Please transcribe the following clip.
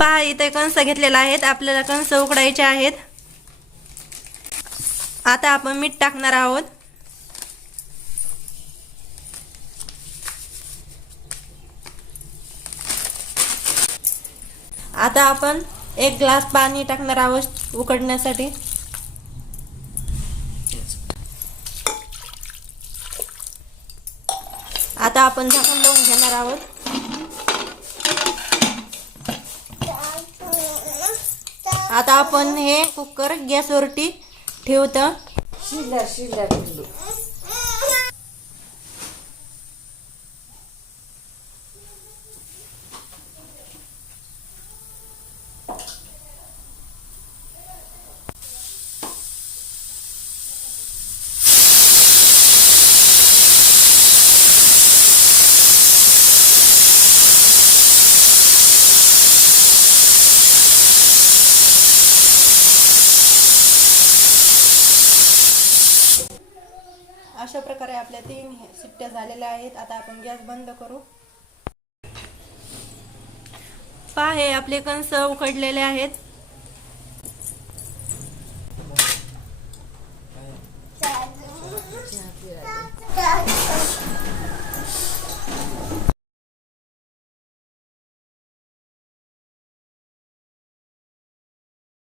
पहा इथे कंस घेतलेला आहेत आपल्याला कंस उकडायचे आहेत. आता आपण मीठ टाकणार आहोत. आता आपण एक ग्लास पाणी टाकणार आहोत उकडण्यासाठी. आता आपण झाकण लावून घेणार आहोत. आता आपण हे कुकर गॅसवरती ठेवतं. शिला शिला अशा प्रकारे आपल्या तीन शिट्ट्या झालेल्या आहेत. आता आपण गॅस बंद करू. पहा हे आपले कंस उकडलेले आहेत.